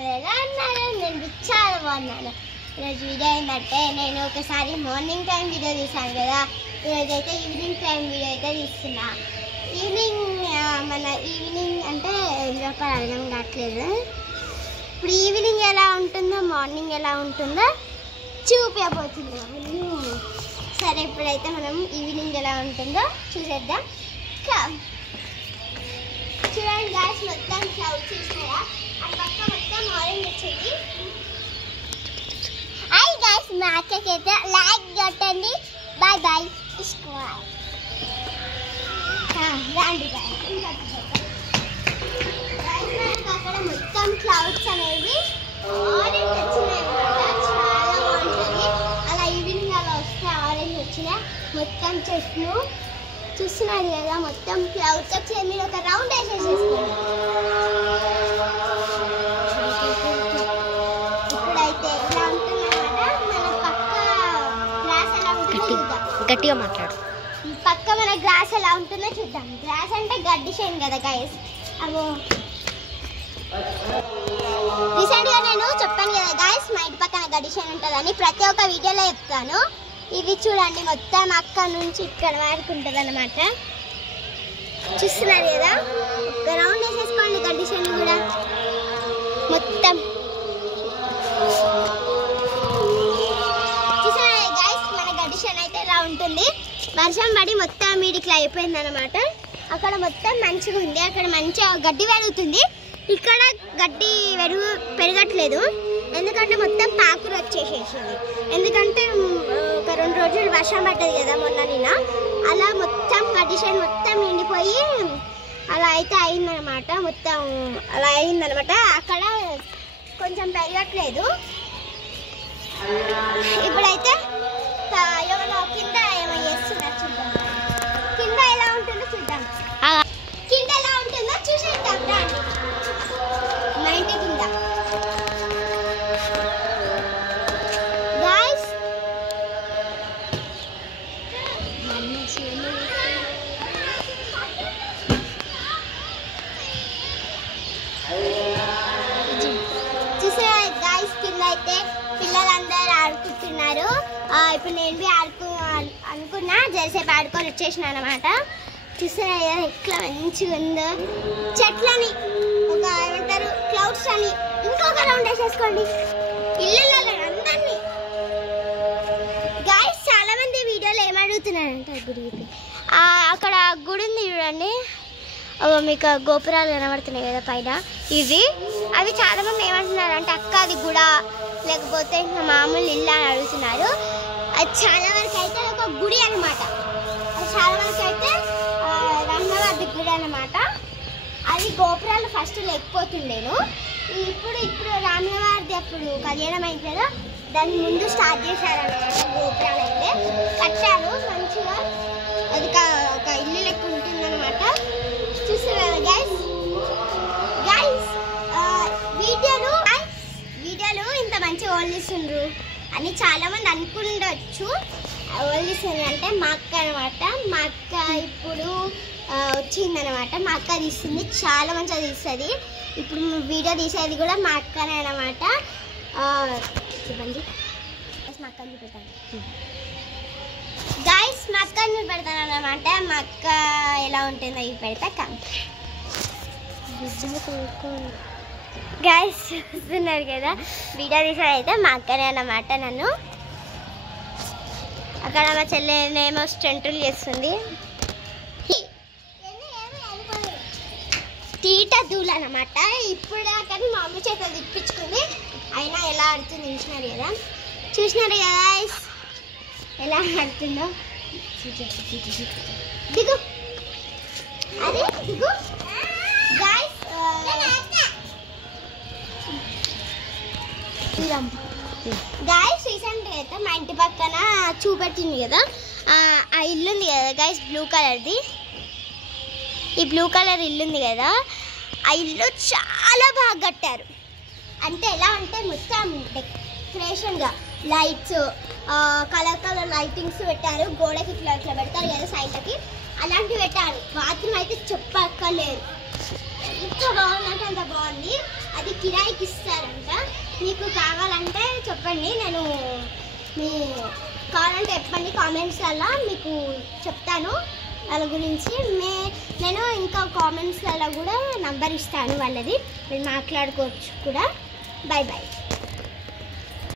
ఎలా అన్నారు? నేను చాలా బాగున్నాను. ఈరోజు వీడియో ఏంటంటే నేను ఒకసారి మార్నింగ్ టైం వీడియో తీసాను కదా, ఈరోజు అయితే ఈవినింగ్ టైం వీడియో అయితే తీస్తున్నా. ఈవినింగ్ అంటే లోపల అర్థం కావట్లేదు. ఇప్పుడు ఈవినింగ్ ఎలా ఉంటుందో మార్నింగ్ ఎలా ఉంటుందో చూపించబోతున్నాను. సరే, ఇప్పుడైతే మనం ఈవినింగ్ ఎలా ఉంటుందో చూసేద్దాం. చూడండి గాయ్స్, మొత్తం క్లౌడ్స్ చూసినారా? అది పక్క మొత్తం ఆరెంజ్ వచ్చింది. హాయ్ గాయ్స్, మా అక్కకైతే లైక్ కొట్టండి. Bye bye. రాండి అక్కడ మొత్తం క్లౌడ్స్ అనేవి ఆరెంజ్ వచ్చినాయి అన్నమాట. చాలా బాగుంటుంది అలా ఈవినింగ్ అలా వస్తే ఆరెంజ్ వచ్చిన మొత్తం చెట్లు చూస్తున్నారు కదా, మొత్తం క్లౌడ్స్ వచ్చి మీరు ఒక రౌండ్ వేసేసేసుకోండి. ఇప్పుడైతే ఇలా ఉంటుందన్నమాట. మన పక్క గ్రాస్ ఎలా ఉంటుందో చూద్దాం. గట్టిగా మాట్లాడు. పక్క మన గ్రాస్ ఎలా ఉంటుందో చూద్దాం. గ్రాస్ అంటే గడ్డి చేను కదా గైస్. అగో రీసెంట్గా నేను చెప్పాను కదా గైస్, మా ఇంటి పక్కన గడ్డి చేను ఉంటుందని. ప్రతి ఒక్క వీడియోలో చెప్తాను. ఇది చూడండి, మొత్తం అక్కడ నుంచి ఇక్కడ వరకు ఉంటుంది అన్నమాట. చూస్తున్నారు కదా, ఒక రౌండ్ వేసేసుకోండి గడ్డి చేను కూడా మొత్తం. చూస్తున్నారు గైస్, మన గడ్డి చేను అయితే ఇలా ఉంటుంది. వర్షం పడి మొత్తం వీడికి అయిపోయింది అనమాట. అక్కడ మొత్తం మంచిగా ఉంది, అక్కడ మంచిగా గడ్డి పెరుగుతుంది. ఇక్కడ గడ్డి పెరగట్లేదు, ఎందుకంటే మొత్తం పాకురు వచ్చేసేసింది. ఎందుకంటే ఒక 2 రోజులు వర్షం పడ్డది కదా మొన్న నిన్న, అలా మొత్తం గడ్డి చేను మొత్తం నిండిపోయి అలా అయితే అయిందనమాట. మొత్తం అలా అయిందనమాట. అక్కడ కొంచెం పెరగట్లేదు. ఇప్పుడైతే ఎవరో కింద ఏమో చేస్తున్నారు చూద్దాం. కింద ఎలా ఉంటుందో చూద్దాం. కింద ఎలా ఉంటుందో చూసేద్దాం రండి. మా ఇంటి కింద గాయ్స్ చూసారా గాయ్స్, కింద అయితే పిల్లలందరూ ఆడుకుంటున్నారు. ఇప్పుడు నేను బి అనుకున్నా జరసేపు ఆడుకొని వచ్చేసిన అనమాట. చూసారా ఎట్లా మంచిగా ఉందో. చెట్లని ఒక ఏమంటారు క్లౌడ్స్ అని ఇంకొక రౌండ్ వేసేసుకోండి ఇల్లు అందరినీ. గాయ్స్, చాలా మంది వీడియోలో ఏమడుగుతున్నారంటే గుడికి అక్కడ గుడి ఉంది చూడండి, మీకు గోపురాలు కనబడుతున్నాయి కదా పైన, అవి చాలా మంది ఏమంటున్నారు అంటే అక్క అది గుడా లేకపోతే ఇంకా మామూలు ఇల్లు అని అడుగుతున్నారు. అది చాలా వరకు అయితే ఒక గుడి అనమాట. అది చాలా వరకు అయితే రంగవారి గుడి అనమాట. అది గోపురాలు ఫస్ట్ లేకపోతుండేను. ఇప్పుడు రామవారిది అప్పుడు కళ్యాణం అయింది కదా, దాని ముందు స్టార్ట్ చేశారనమాట. గోపురాలు అయితే కట్టారు మంచిగా. అది ఒక ఇల్లు లెక్క ఉంటుందన్నమాట. చూస్తున్నారు గైస్. వీడియోలు ఇంత మంచి ఓల్డిస్తుండ్రు అని చాలా మంది అనుకుండొచ్చు. ఓల్డిస్తుంది అంటే మా అక్క అనమాట. మా అక్క ఇప్పుడు వచ్చిందనమాట. మా అక్క తీస్తుంది, చాలా మంచిగా తీస్తుంది. ఇప్పుడు వీడియో తీసేది కూడా మా అక్కనే అనమాట. చెప్పండి మా అక్కని చూపెడతాను గాయస్, మా అక్కని చూపెడతాను అనమాట. మా అక్క ఎలా ఉంటుందో ఇవి పెడతా. గాయస్ చూస్తున్నారు కదా, వీడియో తీసేదైతే మా అక్కనే అన్నమాట. నన్ను అక్కడ మా చెల్లెనేమో స్టంటులు చేస్తుంది. తీట దూలు అనమాట. ఇప్పుడు కానీ మా అమ్మ చేతులు తిప్పించుకుంది, అయినా ఎలా ఆడుతుంది చూసినారు కదా ఎలా ఆడుతుందో. దిగు, అదే దిగు గాయస్. గాయస్, రీసెంట్గా అయితే మా ఇంటి పక్కన చూపెట్టింది కదా, ఆ ఇల్లు ఉంది కదా గాయస్, బ్లూ కలర్ది. ఈ బ్లూ కలర్ ఇల్లు ఉంది కదా, ఆ ఇల్లు చాలా బాగా కట్టారు. అంటే ఎలా అంటే మొత్తం డెకరేషన్గా లైట్స్, కలర్ లైటింగ్స్ పెట్టారు. గోడకి ఇట్లా పెడతారు కదా సైడ్లకి, అలాంటివి పెట్టారు. బాత్రూమ్ అయితే చెప్పక్కర్లేదు, ఎంత బాగుందంటే అంత బాగుంది. అది కిరాయికి ఇస్తారంట. మీకు కావాలంటే చెప్పండి, నేను మీ కావాలంటే చెప్పండి కామెంట్స్లలో, మీకు చెప్తాను వాళ్ళ గురించి. నేను ఇంకా కామెంట్స్లలో కూడా నంబర్ ఇస్తాను వాళ్ళది, మీరు మాట్లాడుకోవచ్చు కూడా. Bye bye.